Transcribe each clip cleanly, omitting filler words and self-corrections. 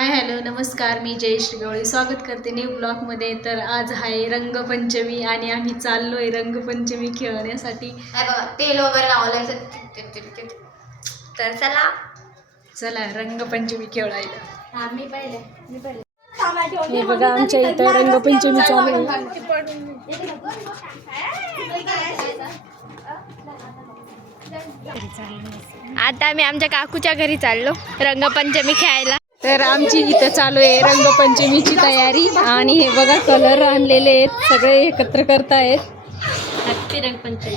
Hi hello नमस्कार, मी जयश्री गवळी स्वागत करते न्यू ब्लॉगमध्ये. तर आज आहे रंगपंचमी आणि आम्ही चाललोय रंगपंचमी खेळण्यासाठी. तेल वगैरे लावलंय तर चला चला रंगपंचमी खेळायला. मी पहिले हे बघा आमच्या इथं रंगपंचमी चालू आहे. आता आम्ही आमच्या काकूच्या घरी चाललो रंगपंचमी खेळायला. तर आमची इथं चालू आहे रंगपंचमीची तयारी आणि हे बघा कलर आणलेले आहेत, सगळे एकत्र करतायत. हॅपी रंगपंचमी.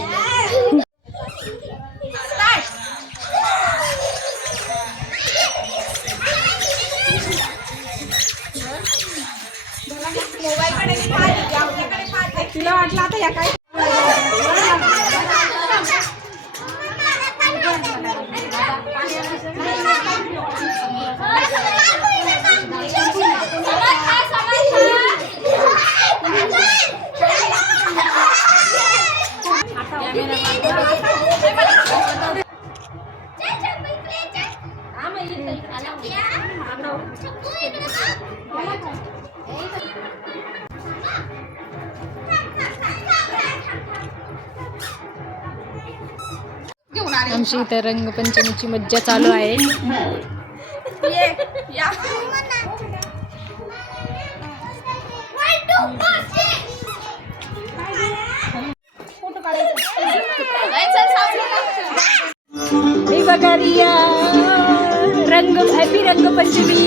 तिला वाटलं आता या काय आमची इथं रंगपंचमीची मज्जा चालू आहे. हे बघा रिया रंग हॅपी रंगपंचमी.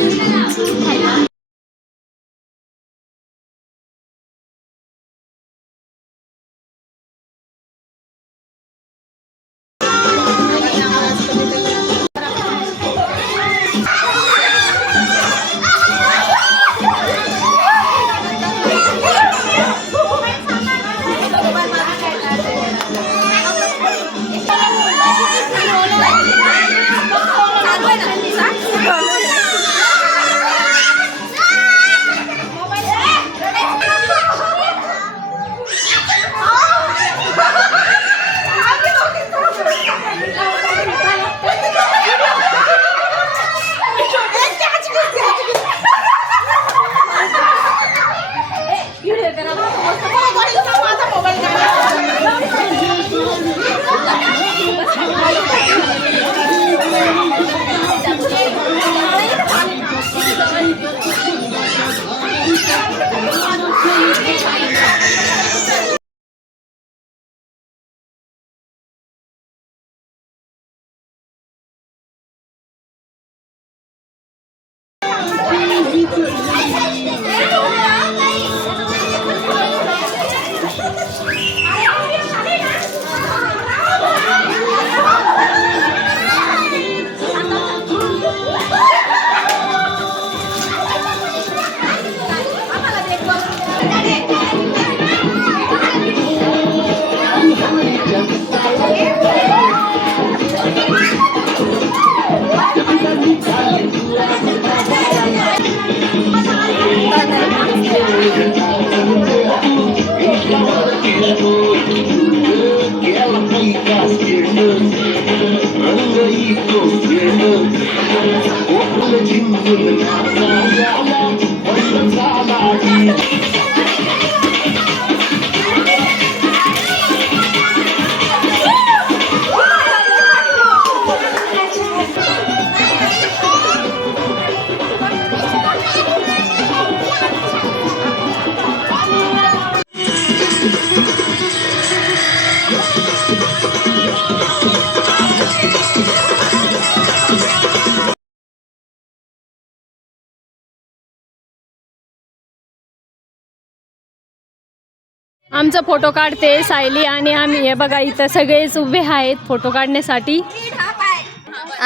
आमचा फोटो काढते सायली आणि आम्ही. हे बघा इथं सगळेच उभे आहेत फोटो काढण्यासाठी.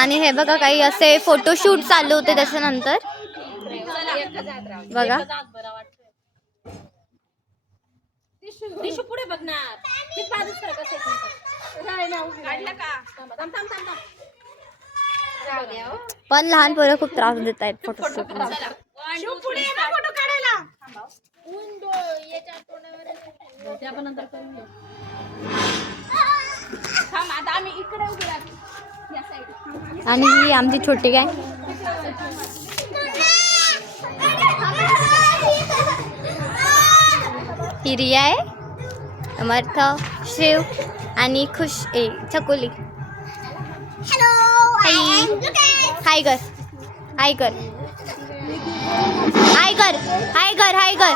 आणि हे बघा काही असे फोटोशूट चालू होते त्याच्यानंतर बघा पण लहान पोरं खूप त्रास देत आहेत फोटोशूट. आणि ही आमची छोटी गँग. ही रिया आहे, समर्थ, शिव आणि खुश ए चकोली. हाय हाय कर, हाय कर, हाय कर, हाय कर, हाय कर,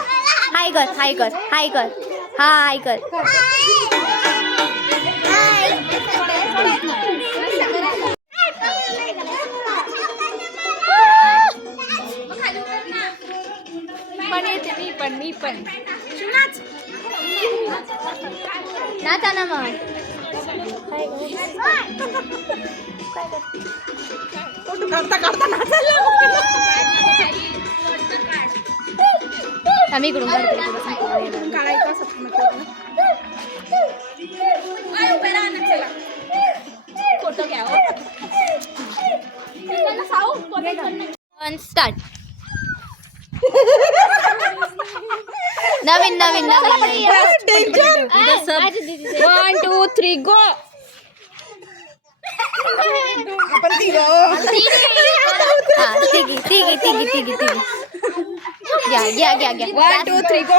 हाय कर, हाय कर, हाय कर, हाय कर. पण येते मी पण नाचा ना मग. आम्ही इकडून स्टार्ट. नवीन नवीन नवीन 1 2 3 गो. तिघी तिघी तिघी तिघी तिघी घ्या घ्या घ्या घ्या. 1 2 3 गो.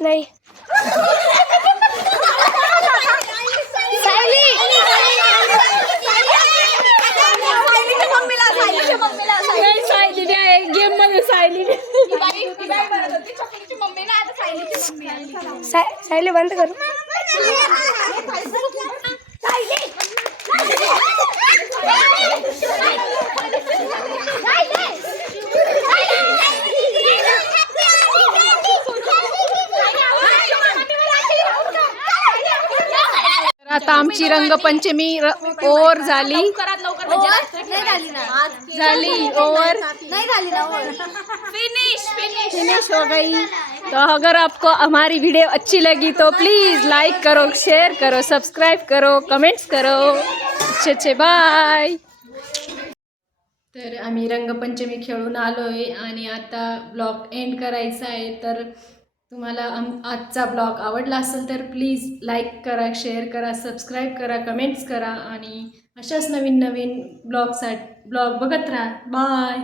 नाही गेम मध्ये सायली बंद कर. आता आमची रंगपंचमी ओव्हर झाली. झाली ओवर, नहीं झाली ना फिनिश हो गई. तो अगर आपको हमारी वीडियो अच्छी लगी तो प्लीज़ लाइक करो, शेयर करो, सब्सक्राइब करो, कमेंट्स करो. अच्छे बाय. तर आम्ही रंगपंचमी खेळून आलो आहे आणि आता ब्लॉग एंड करायचा आहे. तर तुम्हाला आजचा ब्लॉग आवडला असेल तर प्लीज लाईक करा, शेअर करा, सबस्क्राईब करा, कमेंट्स करा आणि अशाच नवीन ब्लॉग बघत राहा. बाय.